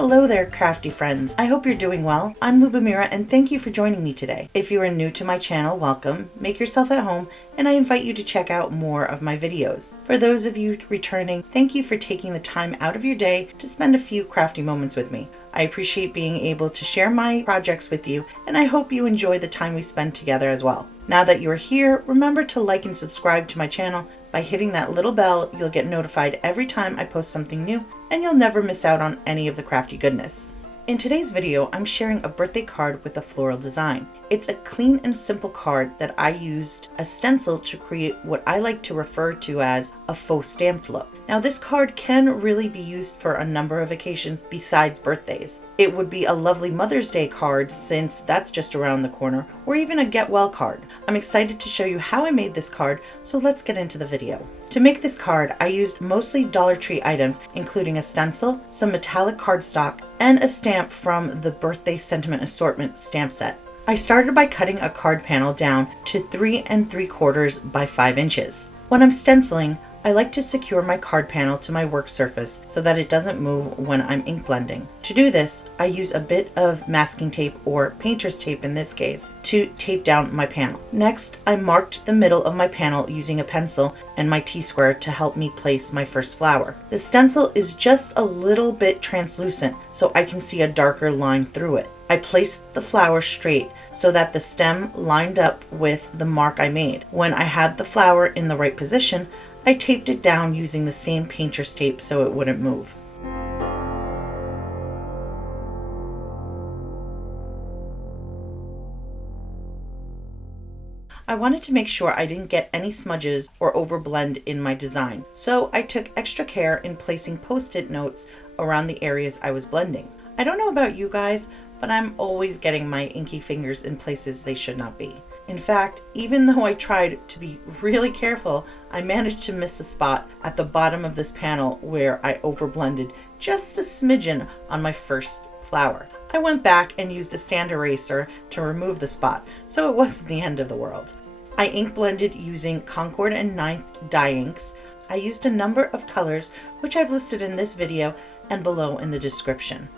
Hello there, crafty friends. I hope you're doing well. I'm Lubomira and thank you for joining me today. If you are new to my channel, welcome. Make yourself at home and I invite you to check out more of my videos. For those of you returning, thank you for taking the time out of your day to spend a few crafty moments with me. I appreciate being able to share my projects with you and I hope you enjoy the time we spend together as well. Now that you're here, remember to like and subscribe to my channel. By hitting that little bell, you'll get notified every time I post something new and you'll never miss out on any of the crafty goodness. In today's video, I'm sharing a birthday card with a floral design. It's a clean and simple card that I used a stencil to create what I like to refer to as a faux stamped look. Now this card can really be used for a number of occasions besides birthdays. It would be a lovely Mother's Day card since that's just around the corner, or even a get well card. I'm excited to show you how I made this card, so let's get into the video. To make this card, I used mostly Dollar Tree items, including a stencil, some metallic cardstock, and a stamp from the Birthday Sentiment Assortment stamp set. I started by cutting a card panel down to 3 3/4 by 5 inches. When I'm stenciling, I like to secure my card panel to my work surface so that it doesn't move when I'm ink blending. To do this, I use a bit of masking tape, or painter's tape in this case, to tape down my panel. Next, I marked the middle of my panel using a pencil and my T-square to help me place my first flower. The stencil is just a little bit translucent, so I can see a darker line through it. I placed the flower straight so that the stem lined up with the mark I made. When I had the flower in the right position, I taped it down using the same painter's tape so it wouldn't move. I wanted to make sure I didn't get any smudges or overblend in my design, so I took extra care in placing post-it notes around the areas I was blending. I don't know about you guys, but I'm always getting my inky fingers in places they should not be. In fact, even though I tried to be really careful, I managed to miss a spot at the bottom of this panel where I overblended just a smidgen on my first flower. I went back and used a sand eraser to remove the spot, so it wasn't the end of the world. I ink blended using Concord and 9th dye inks. I used a number of colors, which I've listed in this video and below in the description.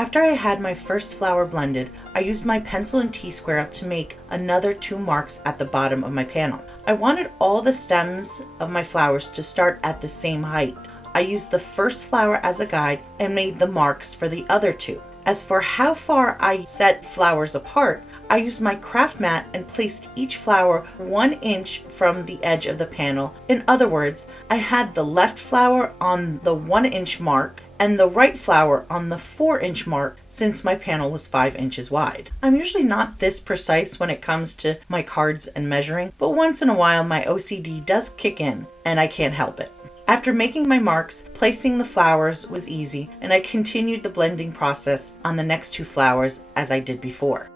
After I had my first flower blended, I used my pencil and T-square to make another 2 marks at the bottom of my panel. I wanted all the stems of my flowers to start at the same height. I used the first flower as a guide and made the marks for the other 2. As for how far I set flowers apart, I used my craft mat and placed each flower 1 inch from the edge of the panel. In other words, I had the left flower on the 1 inch mark and the right flower on the 4 inch mark, since my panel was 5 inches wide. I'm usually not this precise when it comes to my cards and measuring, but once in a while my OCD does kick in and I can't help it. After making my marks, placing the flowers was easy, and I continued the blending process on the next 2 flowers as I did before.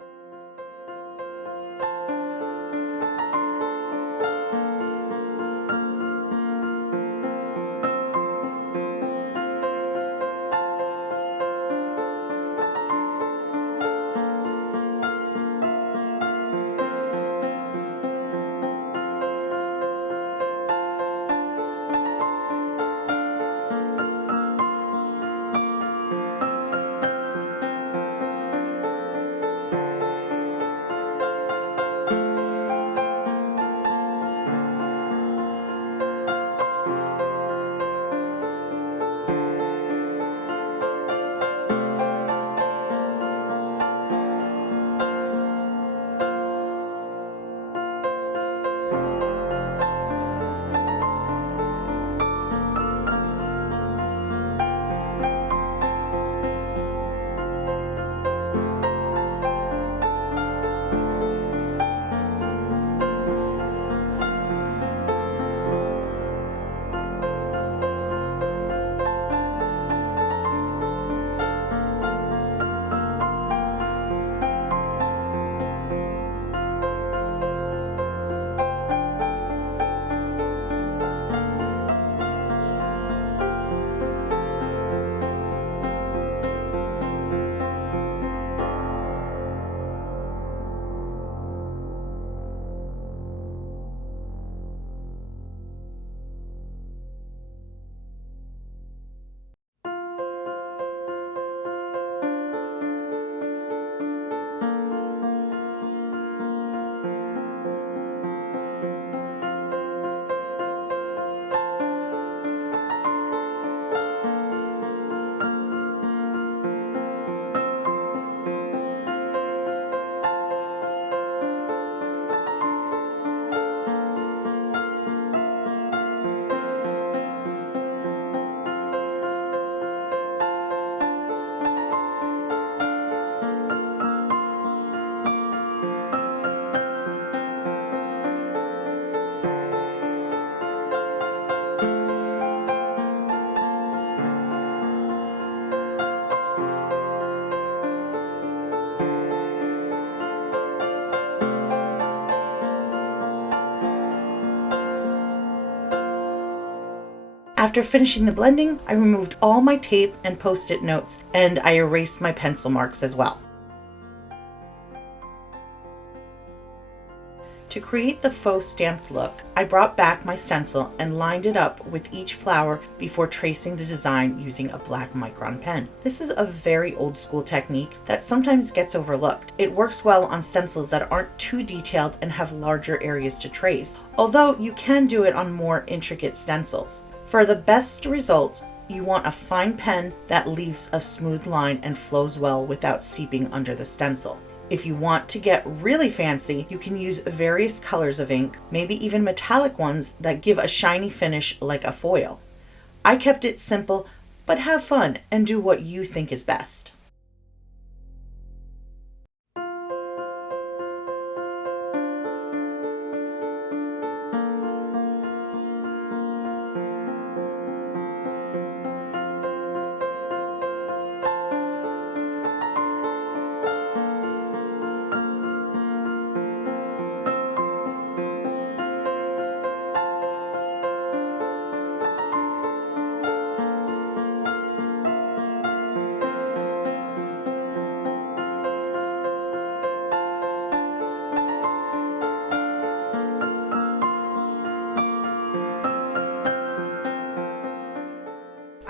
After finishing the blending, I removed all my tape and post-it notes, and I erased my pencil marks as well. To create the faux stamped look, I brought back my stencil and lined it up with each flower before tracing the design using a black micron pen. This is a very old school technique that sometimes gets overlooked. It works well on stencils that aren't too detailed and have larger areas to trace, although you can do it on more intricate stencils. For the best results, you want a fine pen that leaves a smooth line and flows well without seeping under the stencil. If you want to get really fancy, you can use various colors of ink, maybe even metallic ones that give a shiny finish like a foil. I kept it simple, but have fun and do what you think is best.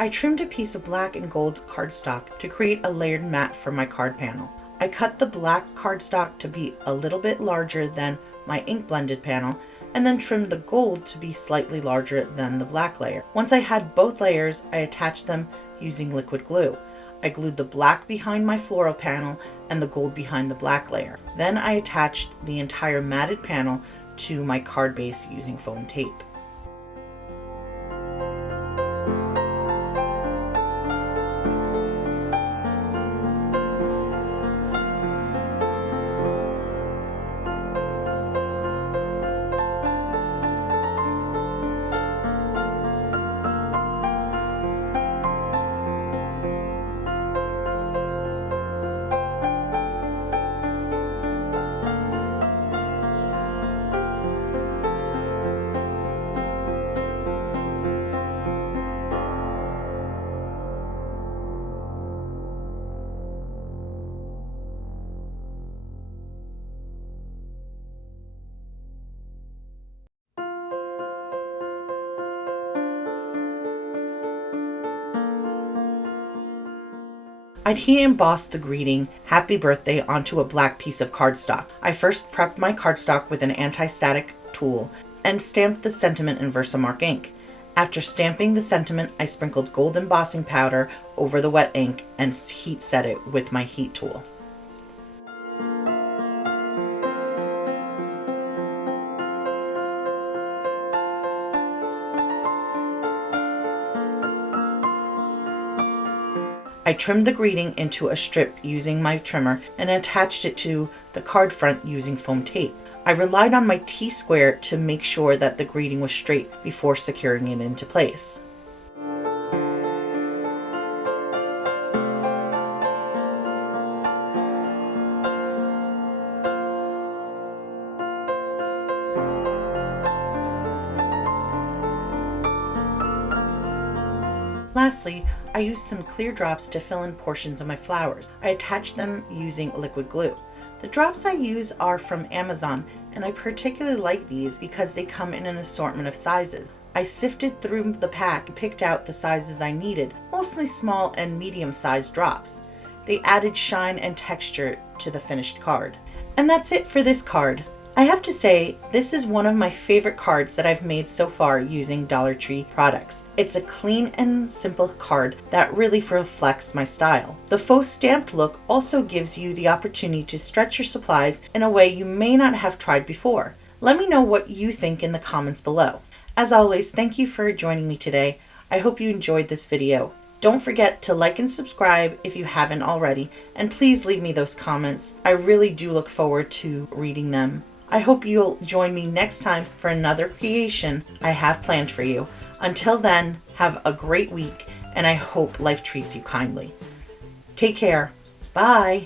I trimmed a piece of black and gold cardstock to create a layered mat for my card panel. I cut the black cardstock to be a little bit larger than my ink blended panel, and then trimmed the gold to be slightly larger than the black layer. Once I had both layers, I attached them using liquid glue. I glued the black behind my floral panel and the gold behind the black layer. Then I attached the entire matted panel to my card base using foam tape. I'd heat embossed the greeting "Happy Birthday" onto a black piece of cardstock. I first prepped my cardstock with an anti-static tool and stamped the sentiment in Versamark ink. After stamping the sentiment, I sprinkled gold embossing powder over the wet ink and heat set it with my heat tool. I trimmed the greeting into a strip using my trimmer and attached it to the card front using foam tape. I relied on my T-square to make sure that the greeting was straight before securing it into place. Lastly, I used some clear drops to fill in portions of my flowers. I attached them using liquid glue. The drops I use are from Amazon, and I particularly like these because they come in an assortment of sizes. I sifted through the pack and picked out the sizes I needed, mostly small and medium-sized drops. They added shine and texture to the finished card. And that's it for this card. I have to say, this is one of my favorite cards that I've made so far using Dollar Tree products. It's a clean and simple card that really reflects my style. The faux stamped look also gives you the opportunity to stretch your supplies in a way you may not have tried before. Let me know what you think in the comments below. As always, thank you for joining me today. I hope you enjoyed this video. Don't forget to like and subscribe if you haven't already, and please leave me those comments. I really do look forward to reading them. I hope you'll join me next time for another creation I have planned for you. Until then, have a great week, and I hope life treats you kindly. Take care. Bye.